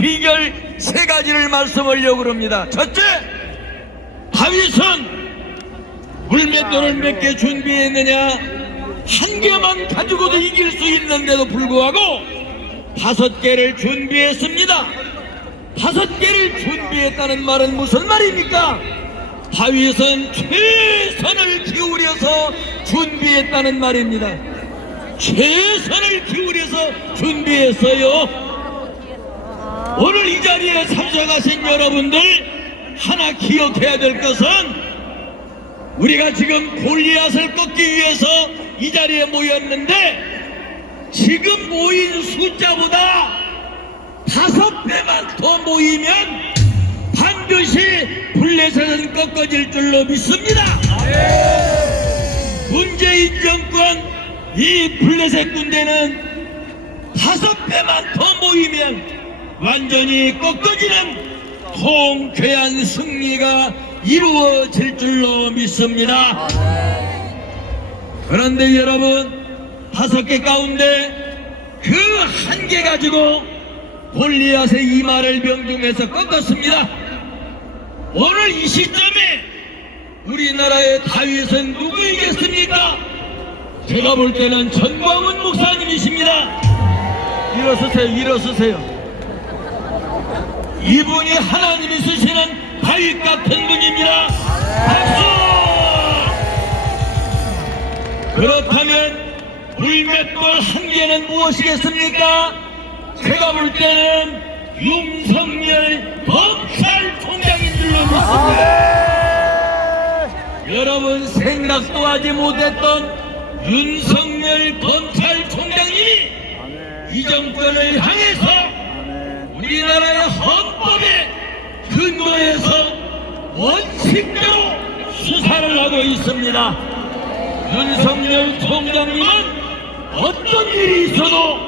비결 세 가지를 말씀하려고 합니다. 첫째, 다윗은 물맷돌을 몇 개 준비했느냐? 한 개만 가지고도 이길 수 있는데도 불구하고 다섯 개를 준비했습니다. 다섯 개를 준비했다는 말은 무슨 말입니까? 다윗은 최선을 기울여서 준비했다는 말입니다. 최선을 기울여서 준비했어요. 오늘 이 자리에 참석하신 여러분들 하나 기억해야 될 것은 우리가 지금 골리앗을 꺾기 위해서 이 자리에 모였는데 지금 모인 숫자보다 다섯 배만 더 모이면 반드시 블레셋은 꺾어질 줄로 믿습니다. 문재인 정권 이 블레셋 군대는 다섯 배만 더 모이면 완전히 꺾어지는 통쾌한 승리가 이루어질 줄로 믿습니다. 그런데 여러분 다섯 개 가운데 그 한 개 가지고 골리앗의 이마를 명중해서 꺾었습니다. 오늘 이 시점에 우리나라의 다윗은 누구이겠습니까? 제가 볼 때는 전광훈 목사님이십니다. 일어서세요, 일어서세요. 이분이 하나님이 쓰시는 다윗 같은 분입니다. 박수! 그렇다면 물맷돌 한 개는 무엇이겠습니까? 제가 볼 때는 윤석열 검찰총장인 줄로 믿습니다. 여러분 생각도 하지 못했던 윤석열 검찰총장님이 이 정권을 향해서 우리나라의 헌법에 근거해서 원칙대로 수사를 하고 있습니다. 윤석열 총장님은 어떤 일이 있어도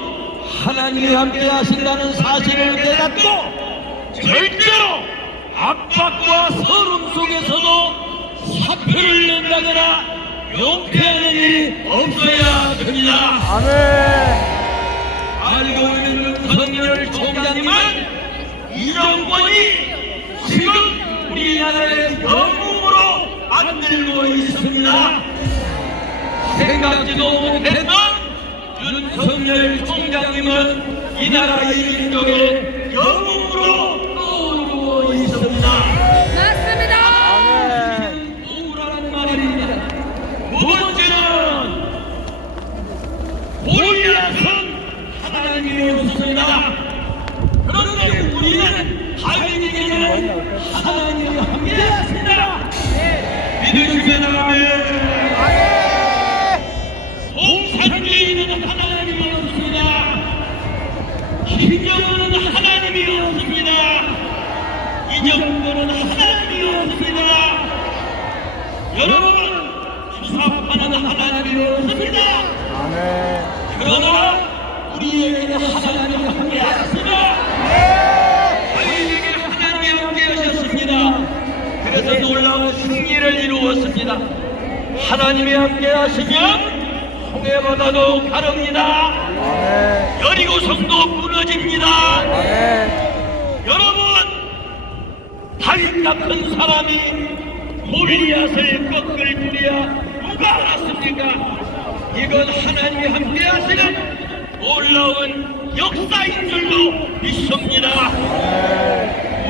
하나님이 함께 하신다는 사실을 깨닫고 절대로 압박과 서름 속에서도 사표를 낸다거나 용퇴하는 일이 없어야 됩니다. 알고 있는 윤석열 총장님은 이 정권이 지금 우리나라의 영웅으로 만들고 있습니다. 생각지도 못했던 윤석열 총장님은 이 나라의 민족의 영웅 우리는 다윗에게는 하나님이 함께 하십니다. 믿으시면 아멘. 공산주의는 하나님이 없습니다. 김정은은 하나님이 없습니다. 이정도는 하나님이 없습니다. 여러분 주사파는 하나님이 없습니다. 그러나 우리에게 하나님이 함께하십니다. 저희에게 하나님이 함께하셨습니다. 그래서 놀라운 승리를 이루었습니다. 하나님이 함께 하시면 홍해바다도 가릅니다. 여리고 성도 무너집니다. 여러분 다윗 같은 사람이 골리앗을 꺾을 줄이야 누가 알았습니까? 이건 하나님이 함께 하시는 놀라운 역사인 줄로 믿습니다.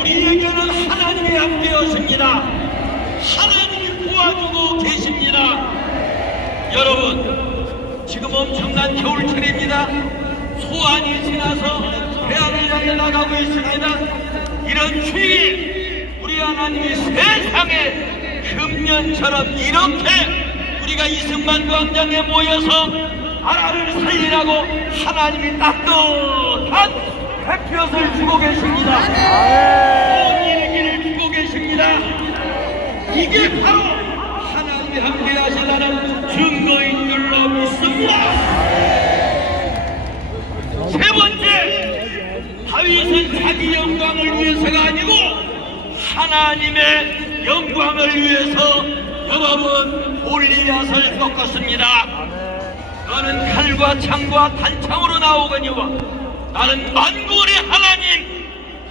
우리에게는 하십니다. 하나님이 도와주고 계십니다. 여러분, 지금 엄청난 겨울철입니다. 소환이 지나서 대학을 향해 나가고 있습니다. 이런 추위에 우리 하나님이 세상에 금년처럼 이렇게 우리가 이승만 광장에 모여서 나라를 살리라고 하나님이 따뜻한 햇볕을 주고 계십니다. 온 일기를 주고 계십니다. 이게 바로 하나님이 함께 하시다는 증거인 줄로 믿습니다. 세 번째, 다윗은 자기 영광을 위해서가 아니고 하나님의 영광을 위해서 여러분 골리앗을 꺾었습니다. 너는 칼과 창과 단창으로 나오거니와 나는 만군의 하나님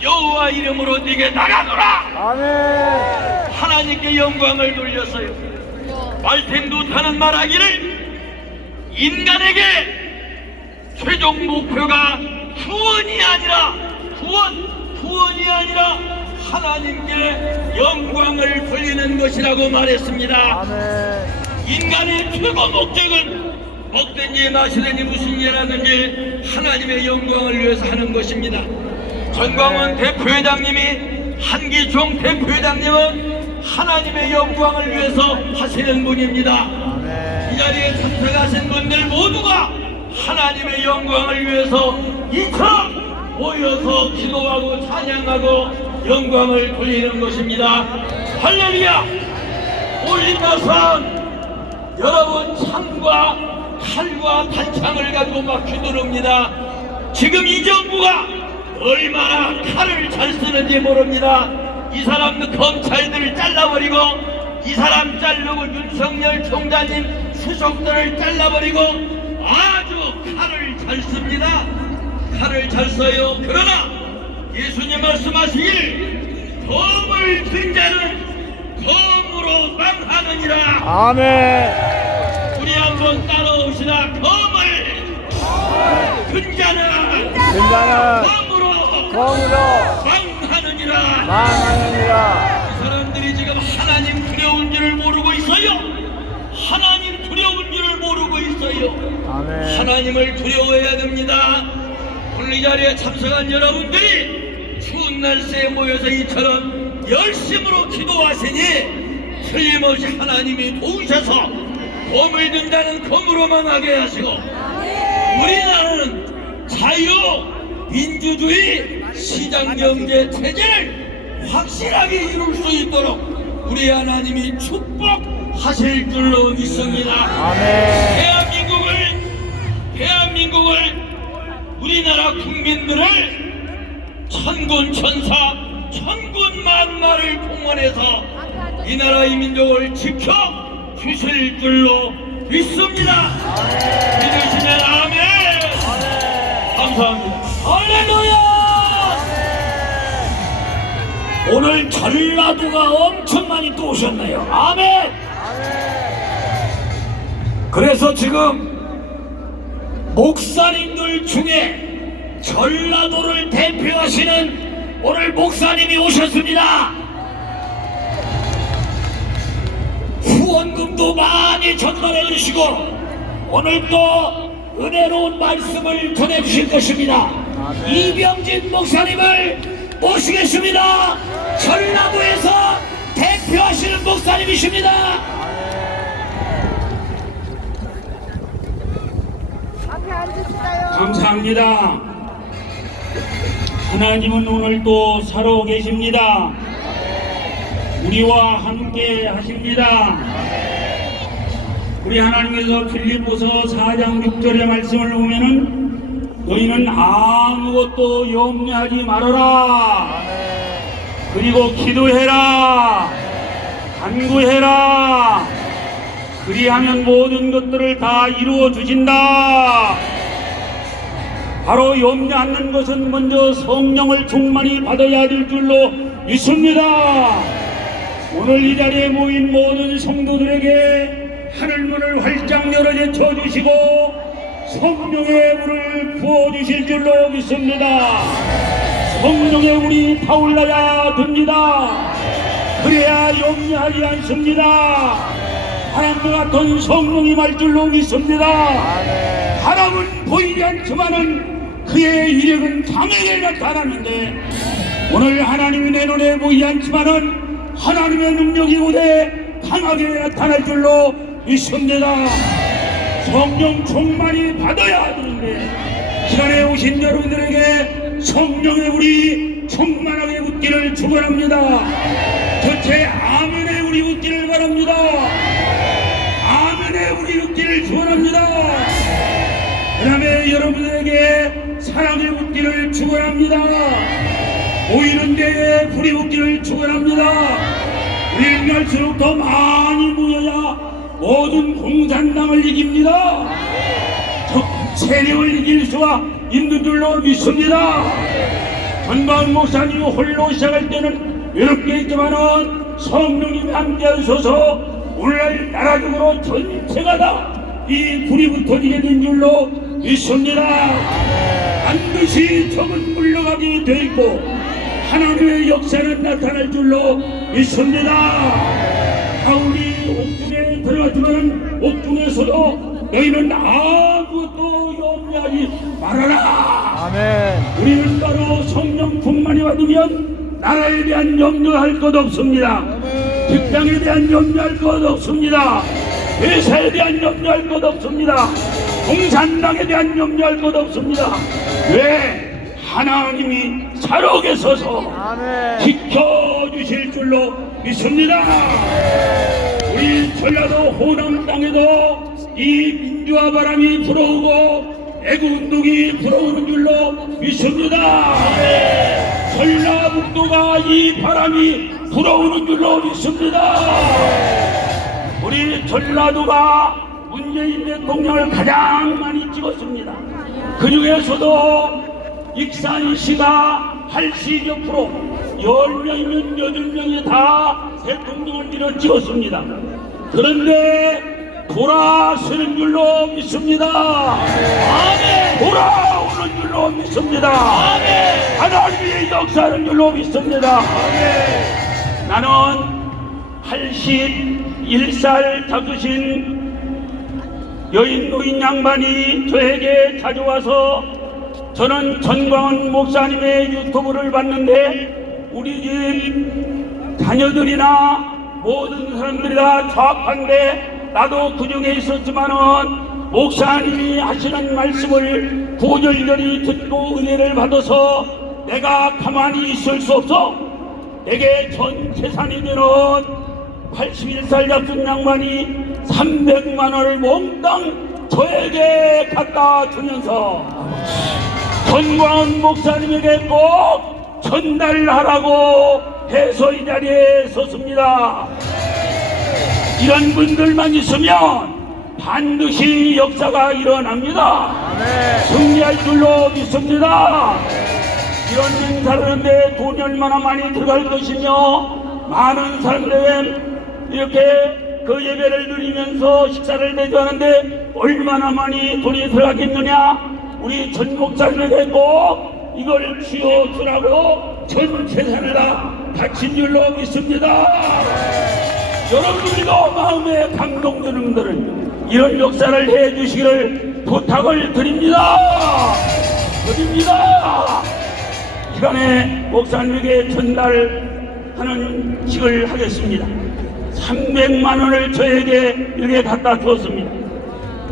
여호와 이름으로 네게 나가노라 아멘. 하나님께 영광을 돌렸어요 말템도 타는 말하기를 인간에게 최종 목표가 구원이 아니라 구원 구원이 아니라 하나님께 영광을 돌리는 것이라고 말했습니다. 아멘. 인간의 최고 목적은 먹든지 마시든지 무슨 일 하든지 하나님의 영광을 위해서 하는 것입니다. 전광훈 대표회장님이 한기종 대표회장님은 하나님의 영광을 위해서 하시는 분입니다. 이 자리에 참석하신 분들 모두가 하나님의 영광을 위해서 이처럼 모여서 기도하고 찬양하고 영광을 돌리는 것입니다. 할렐루야! 올림나선 여러분 창과 칼과 단창을 가지고 막 휘두릅니다. 지금 이 정부가 얼마나 칼을 잘 쓰는지 모릅니다. 이 사람 검찰들을 잘라버리고 이 사람 자르고 윤석열 총장님 수석들을 잘라버리고 아주 칼을 잘 씁니다. 칼을 잘 써요. 그러나 예수님 말씀하시길 검을 든 자는 검으로 망하느니라. 아멘. 우리 한번 따라옵시다. 검을 든 자는 검으로 공으로 망하느니라. 망하느니라. 이 사람들이 지금 하나님 두려운 줄을 모르고 있어요. 하나님 두려운 줄을 모르고 있어요. 아멘. 하나님을 두려워해야 됩니다. 오늘 이 자리에 참석한 여러분들이 추운 날씨에 모여서 이처럼 열심으로 기도하시니 틀림없이 하나님이 도우셔서 검을 든다는 검으로만 하게 하시고 우리나라는 자유, 민주주의, 시장 경제 체제를 확실하게 이룰 수 있도록 우리 하나님이 축복하실 줄로 믿습니다. 아멘. 대한민국을 대한민국을 우리나라 국민들을 천군 천사 천군 만마를 동원해서 이 나라의 민족을 지켜 주실 줄로 믿습니다. 믿으시면 아멘. 감사합니다. 할렐루야. 오늘 전라도가 엄청 많이 또 오셨네요. 아멘. 그래서 지금 목사님들 중에 전라도를 대표하시는 오늘 목사님이 오셨습니다. 후원금도 많이 전달해 주시고 오늘 또 은혜로운 말씀을 전해 주실 것입니다. 이병진 목사님을 모시겠습니다. 전라도에서 대표하시는 목사님이십니다. 앞에 앉으시나요? 감사합니다. 하나님은 오늘 또 살아 계십니다. 우리와 함께 하십니다. 우리 하나님께서 필립보서 4장 6절의 말씀을 보면은 너희는 아무것도 염려하지 말아라. 그리고 기도해라. 간구해라. 그리하면 모든 것들을 다 이루어 주신다. 바로 염려 않는 것은 먼저 성령을 충만히 받아야 될 줄로 믿습니다. 오늘 이 자리에 모인 모든 성도들에게 하늘문을 활짝 열어 제쳐 주시고 성령의 물을 부어 주실 줄로 믿습니다. 성령의 물이 타올라야 됩니다. 그래야 염려하지 않습니다. 바람과 같은 성령이 말 줄로 믿습니다. 바람은 보이지 않지만은 그의 이력은 강하게 나타나는데 오늘 하나님이 내 눈에 보이지 않지만은 하나님의 능력이 오대 강하게 나타날 줄로 믿습니다. 성령 충만히 받아야 되는데 시간에 오신 여러분들에게 성령의 우리 충만하게 웃기를 축원합니다. 전체 아멘의 우리 웃기를 바랍니다. 아멘의 우리 웃기를 축원합니다. 그 다음에 여러분들에게 사랑의 웃기를 축원합니다. 보이는 데에 불이 웃기를 축원합니다. 우리는 갈수록 더 많이 모여야 모든 공산당을 이깁니다. 적 세력을 이길 수가 줄로 믿습니다. 전방 목사님이 홀로 시작할 때는 외롭게 있지만은 성령님이 함께 하셔서 오늘날 나라적으로 전체가 다 이 불이 붙어지게 된 줄로 믿습니다. 반드시 적은 물러가게 돼 있고 하나님의 역사는 나타날 줄로 믿습니다. 바울이 옥중에 들어갔지만 옥중에서도 너희는 아무것도 염려하지 말아라. 아멘. 우리는 바로 성령 충만이 받으면 나라에 대한 염려할 것 없습니다. 직장에 대한 염려할 것 없습니다. 회사에 대한 염려할 것 없습니다. 공산당에 대한 염려할 것 없습니다. 왜? 하나님이 살아오게 서서 아멘. 지켜주실 줄로 믿습니다. 우리 전라도 호남 땅에도 이 민주화 바람이 불어오고 애국운동이 불어오는 줄로 믿습니다. 전라북도가 이 바람이 불어오는 줄로 믿습니다. 우리 전라도가 문재인 대통령을 가장 많이 찍었습니다. 그 중에서도 익산시가 80여 프로, 10명이면 8명이 다 대통령을 밀어 찍었습니다. 그런데 돌아서는 줄로 믿습니다. 아멘. 돌아오는 줄로 믿습니다. 아멘. 하나님의 역사는 줄로 믿습니다. 아멘. 나는 81살 잡수신 여인 노인 양반이 저에게 찾아와서 저는 전광훈 목사님의 유튜브를 봤는데 우리 집 자녀들이나 모든 사람들이 다 좌악한데 나도 그 중에 있었지만은 목사님이 하시는 말씀을 구절절히 듣고 은혜를 받아서 내가 가만히 있을 수 없어 내게 전 재산이 되는 81살 잡순 양반이 300만 원을 몽땅 저에게 갖다 주면서 전광훈 목사님에게 꼭 전달하라고 해서 이 자리에 섰습니다. 이런 분들만 있으면 반드시 역사가 일어납니다. 승리할 줄로 믿습니다. 이런 하는데 돈이 얼마나 많이 들어갈 것이며 많은 사람들이 이렇게 그 예배를 드리면서 식사를 대조하는데 얼마나 많이 돈이 들어가겠느냐 우리 전 목사님에게 꼭 이걸 쥐어주라고 전 재산을 다 바친 줄로 믿습니다. 여러분들도 마음에 감동되는 분들은 이런 역사를 해 주시기를 부탁을 드립니다. 드립니다. 시간에 목사님에게 전달하는 식을 하겠습니다. 300만 원을 저에게 이렇게 갖다 주었습니다.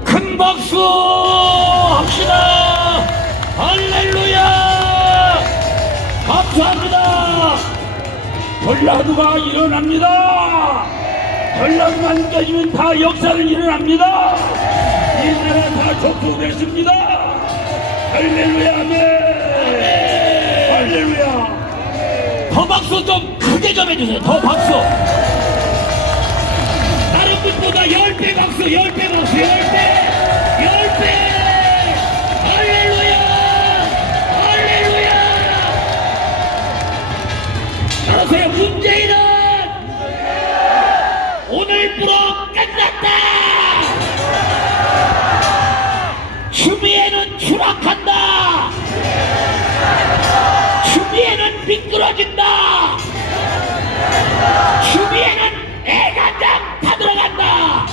큰 박수 합시다. 할렐루야. 감사합니다. 전라도가 일어납니다. 전라도만 깨지면 다 역사는 일어납니다. 이 나라 다 족속됐습니다. 할렐루야, 아멘. 할렐루야. 더 박수 좀 크게 좀 해주세요. 더 박수. 다른 분보다 10배 박수, 10배 박수, 10배. 10배. 추미애는 추락한다. 추미애는 미끄러진다. 추미애는 애간장 다 들어간다.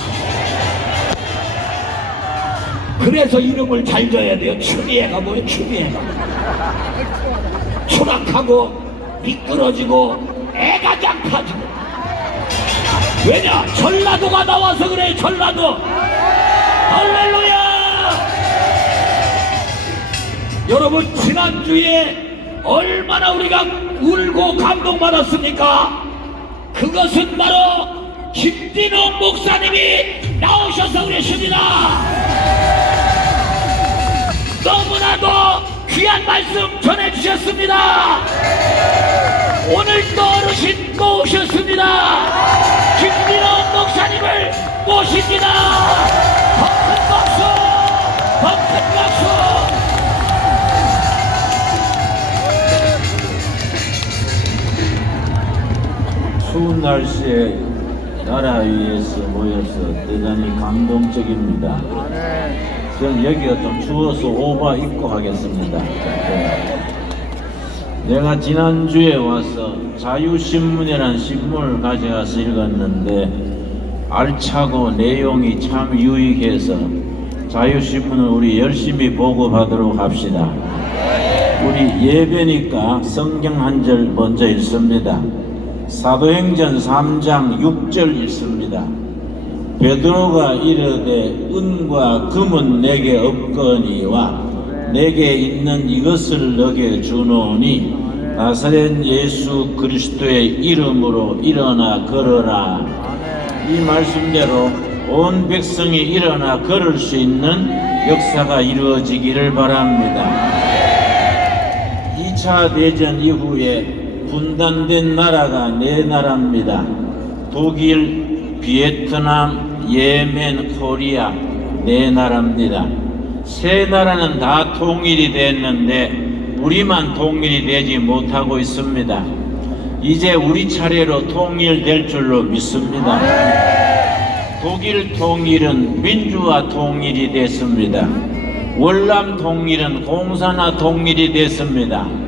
그래서 이름을 잘 줘야 돼요. 추미애가 뭐예요? 추미애가. 추락하고 미끄러지고 애간장 타지고. 왜냐? 전라도가 나와서 그래, 전라도. 할렐루야! 여러분 지난주에 얼마나 우리가 울고 감동받았습니까? 그것은 바로 김진호 목사님이 나오셔서 그랬습니다. 너무나도 귀한 말씀 전해주셨습니다. 오늘 또 어르신 또 오셨습니다. 김진호 목사님을 모십니다. 더 큰 박수! 더 큰 박수! 추운 날씨에 나라 위에서 모여서 대단히 감동적입니다. 저는 여기가 좀 추워서 오바 입고 하겠습니다. 네. 내가 지난주에 와서 자유신문이라는 신문을 가져가서 읽었는데 알차고 내용이 참 유익해서 자유신문을 우리 열심히 보고받도록 합시다. 우리 예배니까 성경 한 절 먼저 읽습니다. 사도행전 3장 6절 읽습니다. 베드로가 이르되 은과 금은 내게 없거니와 내게 있는 이것을 너게 주노니 나사렛 예수 그리스도의 이름으로 일어나 걸어라. 이 말씀대로 온 백성이 일어나 걸을 수 있는 역사가 이루어지기를 바랍니다. 2차 대전 이후에 분단된 나라가 네 나라입니다. 독일, 비에트남, 예멘, 코리아 네 나라입니다. 세 나라는 다 통일이 됐는데 우리만 통일이 되지 못하고 있습니다. 이제 우리 차례로 통일될 줄로 믿습니다. 독일 통일은 민주화 통일이 됐습니다. 월남 통일은 공산화 통일이 됐습니다.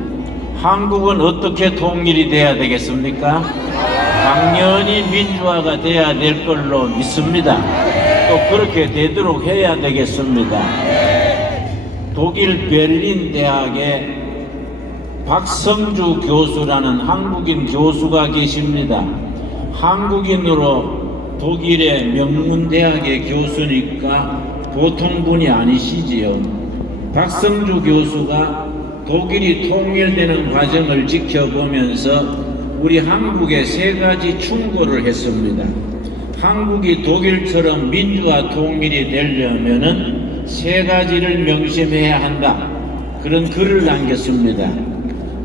한국은 어떻게 통일이 돼야 되겠습니까? 당연히 민주화가 돼야 될 걸로 믿습니다. 또 그렇게 되도록 해야 되겠습니다. 독일 베를린 대학에 박성주 교수라는 한국인 교수가 계십니다. 한국인으로 독일의 명문대학의 교수니까 보통 분이 아니시지요. 박성주 교수가 독일이 통일되는 과정을 지켜보면서 우리 한국에 세 가지 충고를 했습니다. 한국이 독일처럼 민주화 통일이 되려면은 세 가지를 명심해야 한다. 그런 글을 남겼습니다.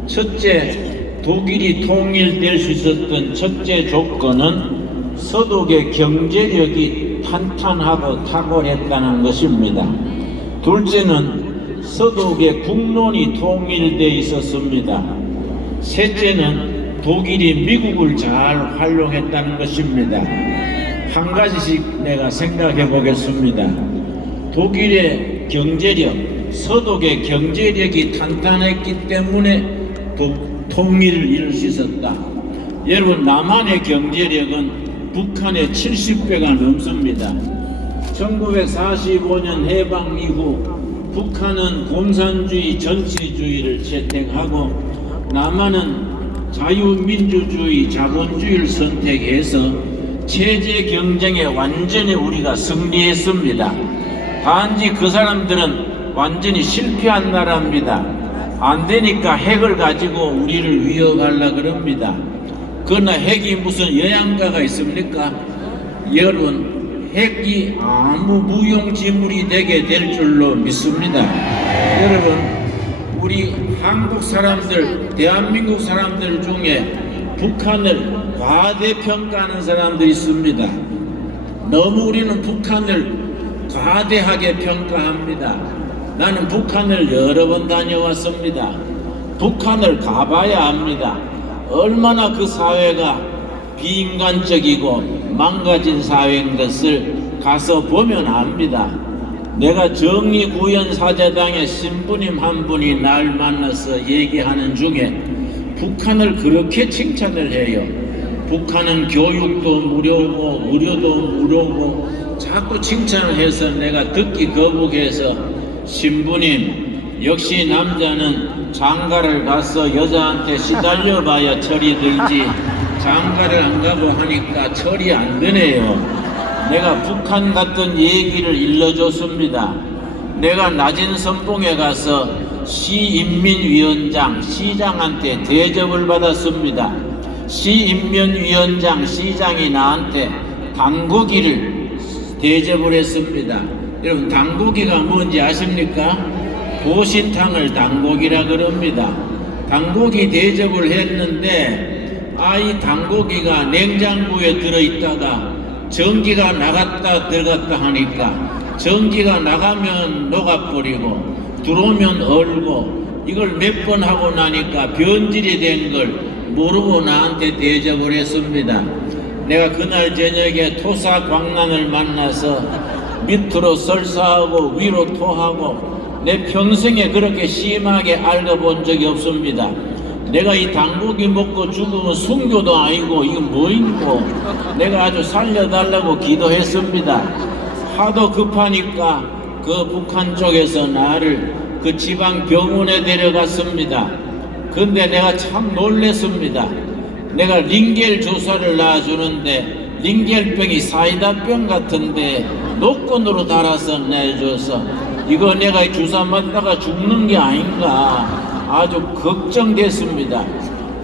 첫째, 독일이 통일될 수 있었던 첫째 조건은 서독의 경제력이 탄탄하고 탁월했다는 것입니다. 둘째는 서독의 국론이 통일돼 있었습니다. 셋째는 독일이 미국을 잘 활용했다는 것입니다. 한 가지씩 내가 생각해 보겠습니다. 독일의 경제력, 서독의 경제력이 탄탄했기 때문에 도- 통일을 이룰 수 있었다. 여러분, 남한의 경제력은 북한의 70배가 넘습니다. 1945년 해방 이후 북한은 공산주의 전체주의를 채택하고 남한은 자유민주주의 자본주의를 선택해서 체제 경쟁에 완전히 우리가 승리했습니다. 단지 그 사람들은 완전히 실패한 나라입니다. 안 되니까 핵을 가지고 우리를 위협하려 그럽니다. 그러나 핵이 무슨 영양가가 있습니까? 여러분, 핵이 아무 무용지물이 되게 될 줄로 믿습니다. 여러분, 우리 한국 사람들, 대한민국 사람들 중에 북한을 과대평가하는 사람들이 있습니다. 너무 우리는 북한을 과대하게 평가합니다. 나는 북한을 여러 번 다녀왔습니다. 북한을 가봐야 합니다. 얼마나 그 사회가 비인간적이고 망가진 사회인 것을 가서 보면 압니다. 내가 정의구현사제당의 신부님 한 분이 날 만나서 얘기하는 중에 북한을 그렇게 칭찬을 해요. 북한은 교육도 무료고 의료도 무료고 자꾸 칭찬을 해서 내가 듣기 거북해서 신부님 역시 남자는 장가를 가서 여자한테 시달려 봐야 철이 들지 장가를 안 가고 하니까 철이 안 드네요. 내가 북한 갔던 얘기를 일러줬습니다. 내가 낮은 선봉에 가서 시인민위원장 시장한테 대접을 받았습니다. 시인민위원장 시장이 나한테 당고기를 대접을 했습니다. 여러분 당고기가 뭔지 아십니까? 보신탕을 당고기라 그럽니다. 당고기 대접을 했는데 아이 당고기가 냉장고에 들어있다가 전기가 나갔다 들어갔다 하니까 전기가 나가면 녹아버리고 들어오면 얼고 이걸 몇 번 하고 나니까 변질이 된 걸 모르고 나한테 대접을 했습니다. 내가 그날 저녁에 토사 광란을 만나서 밑으로 설사하고 위로 토하고 내 평생에 그렇게 심하게 앓아본 적이 없습니다. 내가 이 당고기 먹고 죽으면 순교도 아니고 이건 뭐인고 내가 아주 살려달라고 기도했습니다. 하도 급하니까 그 북한 쪽에서 나를 그 지방 병원에 데려갔습니다. 근데 내가 참 놀랬습니다. 내가 링겔 주사를 놔주는데 링겔병이 사이다병 같은데 노건으로 달아서 내줘서 이거 내가 주사 맞다가 죽는 게 아닌가 아주 걱정됐습니다.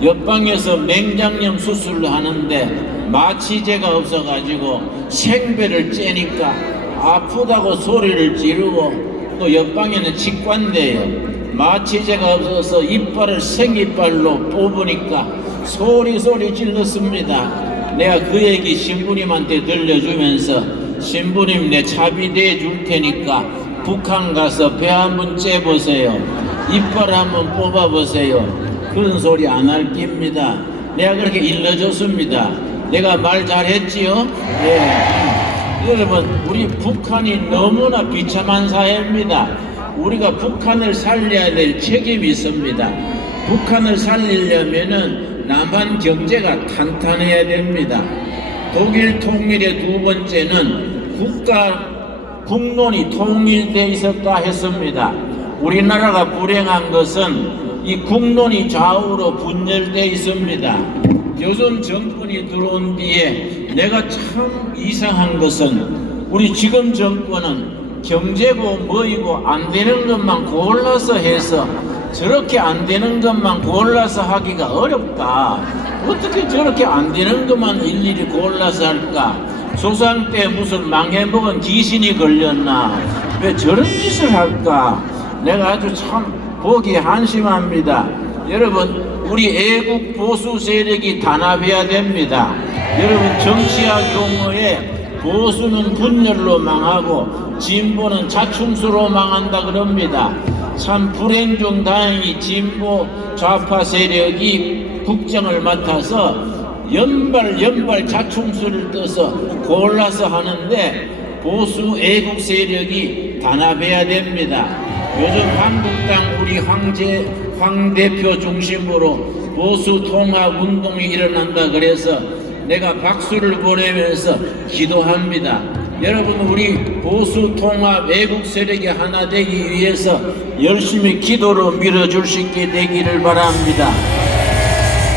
옆방에서 맹장염 수술을 하는데 마취제가 없어가지고 생배를 째니까 아프다고 소리를 지르고 또 옆방에는 치과인데요. 마취제가 없어서 이빨을 생이빨로 뽑으니까 소리 소리 질렀습니다. 내가 그 얘기 신부님한테 들려주면서 신부님 내 차비 대줄 테니까 북한 가서 배 한 번 째보세요. 이빨 한번 뽑아보세요. 그런 소리 안할 깁니다. 내가 그렇게 일러줬습니다. 내가 말 잘했지요? 예. 여러분, 우리 북한이 너무나 비참한 사회입니다. 우리가 북한을 살려야 될 책임이 있습니다. 북한을 살리려면은 남한 경제가 탄탄해야 됩니다. 독일 통일의 두 번째는 국가 국론이 통일돼 있었다 했습니다. 우리나라가 불행한 것은 이 국론이 좌우로 분열돼 있습니다. 요즘 정권이 들어온 뒤에 내가 참 이상한 것은 우리 지금 정권은 경제고 뭐이고 안 되는 것만 골라서 해서 저렇게 안 되는 것만 골라서 하기가 어렵다. 어떻게 저렇게 안 되는 것만 일일이 골라서 할까? 조상 때 무슨 망해먹은 귀신이 걸렸나? 왜 저런 짓을 할까? 내가 아주 참 보기 한심합니다. 여러분, 우리 애국 보수 세력이 단합해야 됩니다. 여러분, 정치학 용어에 보수는 분열로 망하고 진보는 자충수로 망한다 그럽니다. 참 불행 중 다행히 진보 좌파 세력이 국정을 맡아서 연발 연발 자충수를 떠서 골라서 하는데 보수 애국 세력이 단합해야 됩니다. 요즘 한국당 우리 황제 황 대표 중심으로 보수 통합 운동이 일어난다 그래서 내가 박수를 보내면서 기도합니다. 여러분 우리 보수 통합 애국 세력이 하나 되기 위해서 열심히 기도로 밀어줄 수 있게 되기를 바랍니다.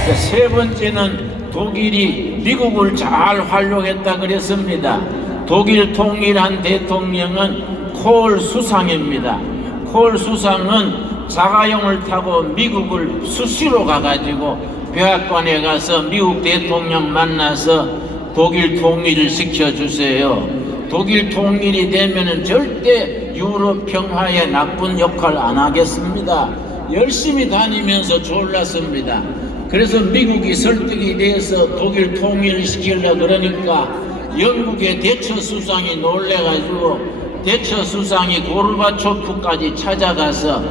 자, 세 번째는 독일이 미국을 잘 활용했다 그랬습니다. 독일 통일한 대통령은 콜 수상입니다. 콜 수상은 자가용을 타고 미국을 수시로 가가지고 백악관에 가서 미국 대통령 만나서 독일 통일을 시켜주세요. 독일 통일이 되면은 절대 유럽 평화에 나쁜 역할 안 하겠습니다. 열심히 다니면서 졸랐습니다. 그래서 미국이 설득이 돼서 독일 통일을 시키려 그러니까 영국의 대처 수상이 놀래가지고 대처 수상이 고르바초프까지 찾아가서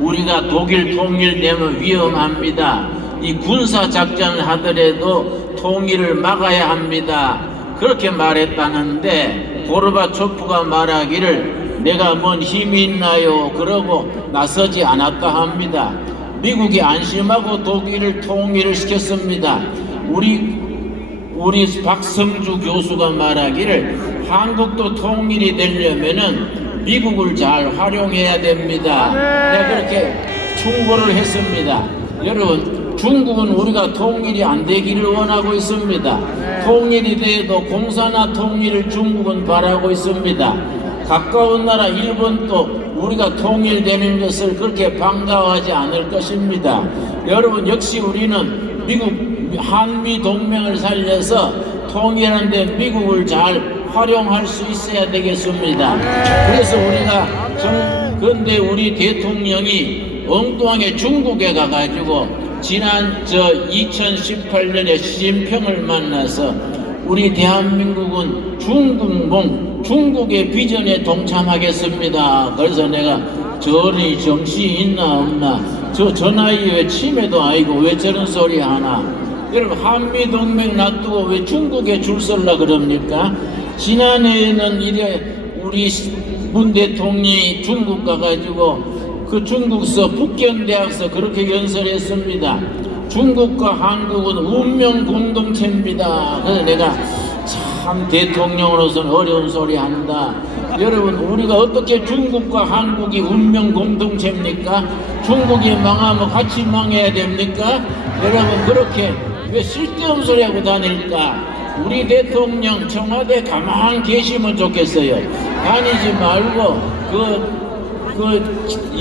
우리가 독일 통일되면 위험합니다. 이 군사 작전을 하더라도 통일을 막아야 합니다. 그렇게 말했다는데 고르바초프가 말하기를 내가 뭔 힘이 있나요? 그러고 나서지 않았다 합니다. 미국이 안심하고 독일을 통일을 시켰습니다. 우리 우리 박성주 교수가 말하기를 한국도 통일이 되려면은 미국을 잘 활용해야 됩니다. 내가 그렇게 충고를 했습니다. 여러분, 중국은 우리가 통일이 안 되기를 원하고 있습니다. 통일이 돼도 공산화 통일을 중국은 바라고 있습니다. 가까운 나라 일본도 우리가 통일되는 것을 그렇게 반가워하지 않을 것입니다. 여러분 역시 우리는 미국 한미 동맹을 살려서 통일하는데 미국을 잘 활용할 수 있어야 되겠습니다. 그래서 우리가 정, 근데 우리 대통령이 엉뚱하게 중국에 가가지고 지난 저 2018년에 시진핑을 만나서 우리 대한민국은 중국몽 중국의 비전에 동참하겠습니다. 그래서 내가 저리 정신이 있나 없나 저 전화위에 치매도 아니고 왜 저런 소리 하나? 여러분 한미 동맹 놔두고 왜 중국에 줄 설라 그럽니까? 지난해에는 이래 우리 문 대통령이 중국 가가지고 그 중국서 북경대학서 그렇게 연설했습니다. 중국과 한국은 운명 공동체입니다. 그래서 내가 참 대통령으로서는 어려운 소리 한다. 여러분 우리가 어떻게 중국과 한국이 운명 공동체입니까? 중국이 망하면 같이 망해야 됩니까? 여러분 그렇게 왜 쓸데없는 소리 하고 다닐까? 우리 대통령 청와대 가만 계시면 좋겠어요. 다니지 말고 그 그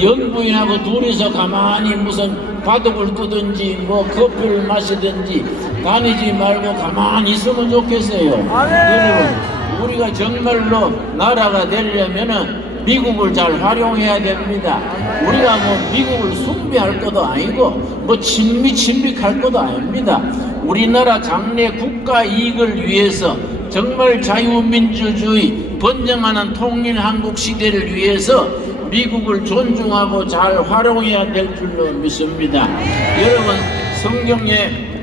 연부인하고 둘이서 가만히 무슨 바둑을 두든지 뭐 커피를 마시든지 다니지 말고 가만히 있으면 좋겠어요. 여러분 우리가 정말로 나라가 되려면은 미국을 잘 활용해야 됩니다. 우리가 뭐 미국을 숭배할 것도 아니고 뭐 친미 친밀할 것도 아닙니다. 우리나라 장래 국가 이익을 위해서 정말 자유민주주의 번영하는 통일 한국 시대를 위해서 미국을 존중하고 잘 활용해야 될 줄로 믿습니다. 여러분 성경에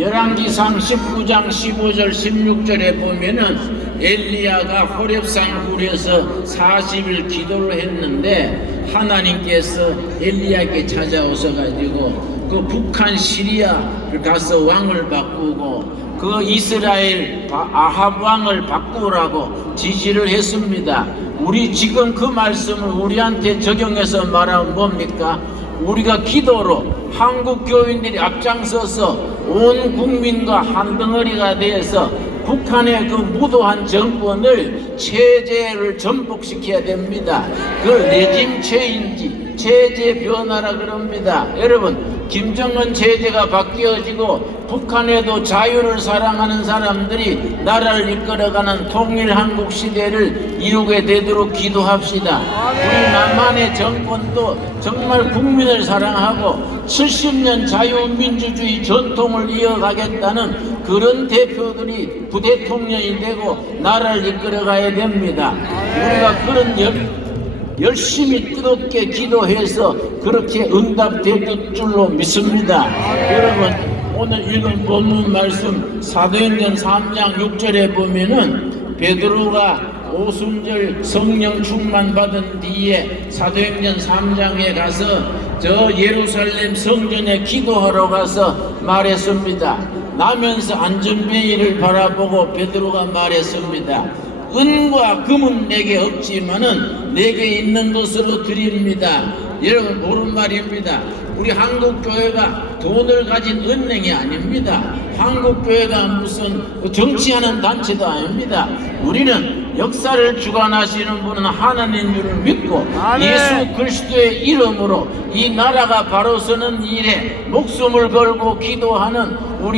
열왕기상 19장 15절 16절에 보면은 엘리야가 호렙산 굴에서 40일 기도를 했는데 하나님께서 엘리야에게 찾아오셔 가지고 그 북한 시리아를 가서 왕을 바꾸고 그 이스라엘 바- 아합 왕을 바꾸라고 지시를 했습니다. 우리 지금 그 말씀을 우리한테 적용해서 말하면 뭡니까? 우리가 기도로 한국 교인들이 앞장서서 온 국민과 한 덩어리가 되어서 북한의 그 무도한 정권을 체제를 전복시켜야 됩니다. 그걸 레짐 체인지 체제 변화라 그럽니다. 여러분 김정은 체제가 바뀌어지고 북한에도 자유를 사랑하는 사람들이 나라를 이끌어가는 통일 한국 시대를 이루게 되도록 기도합시다. 우리 남한의 정권도 정말 국민을 사랑하고 70년 자유민주주의 전통을 이어가겠다는 그런 대표들이 부대통령이 되고 나라를 이끌어가야 됩니다. 우리가 그런 열, 열심히 뜨겁게 기도해서 그렇게 응답될 줄로 믿습니다. 여러분 오늘 읽은 본문 말씀 사도행전 3장 6절에 보면은 베드로가 오순절 성령 충만 받은 뒤에 사도행전 3장에 가서 저 예루살렘 성전에 기도하러 가서 말했습니다. 나면서 안전뱅이를 바라보고 베드로가 말했습니다. 은과 금은 내게 없지만은 내게 있는 것으로 드립니다. 여러분 모르는 말입니다. 우리 한국 교회가 돈을 가진 은행이 아닙니다. 한국 교회가 무슨 정치하는 단체도 아닙니다. 우리는 역사를 주관하시는 분은 하나님인 믿고. 예수 그리스도의 이름으로 이 나라가 바로 서는 일에 목숨을 걸고 기도하는 우리